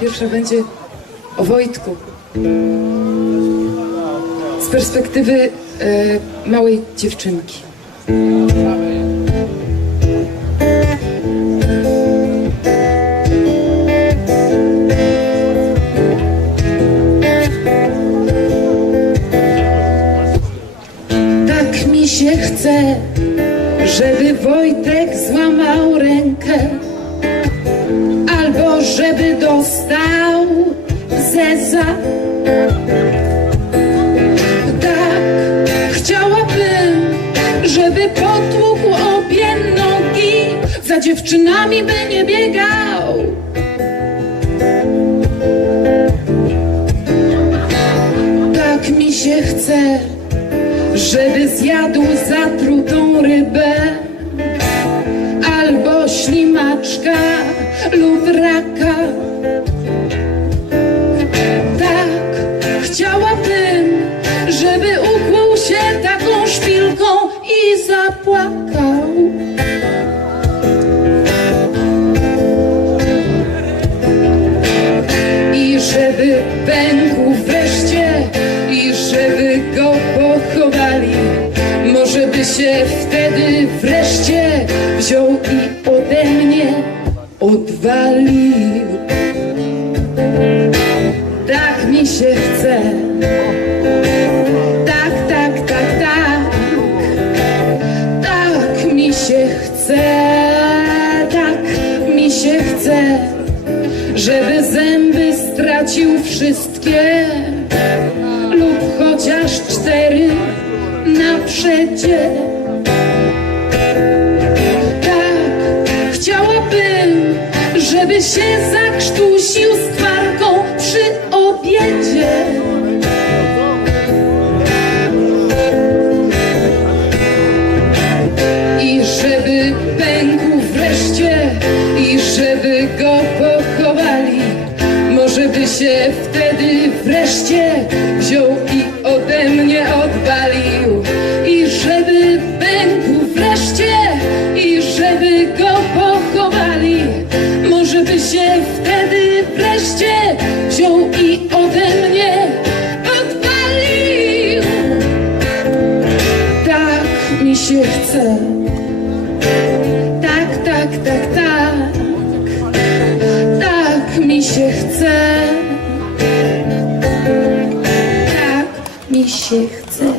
Pierwsza będzie o Wojtku. Z perspektywy e, małej dziewczynki. Tak mi się chce, żeby Wojtek złamał rękę, żeby dostał zeza. Tak, chciałabym, żeby potłukł obie nogi, za dziewczynami by nie biegał. Tak mi się chce, żeby zjadł zatrutą rybę albo ślimaczka lub raka. Tak, chciałabym, żeby ukłuł się taką szpilką i zapłakał. I żeby pękł wreszcie i żeby go pochowali. Może by się wtedy wreszcie wziął i odwalił. Tak mi się chce. Tak, tak, tak, tak. Tak mi się chce. Tak mi się chce żeby zęby stracił wszystkie lub chociaż cztery na przedzie. Wtedy wreszcie wziął i ode mnie odwalił. I żeby pękł wreszcie i żeby go pochowali. Może by się wtedy wreszcie wziął i ode mnie odwalił. Tak mi się chce. się.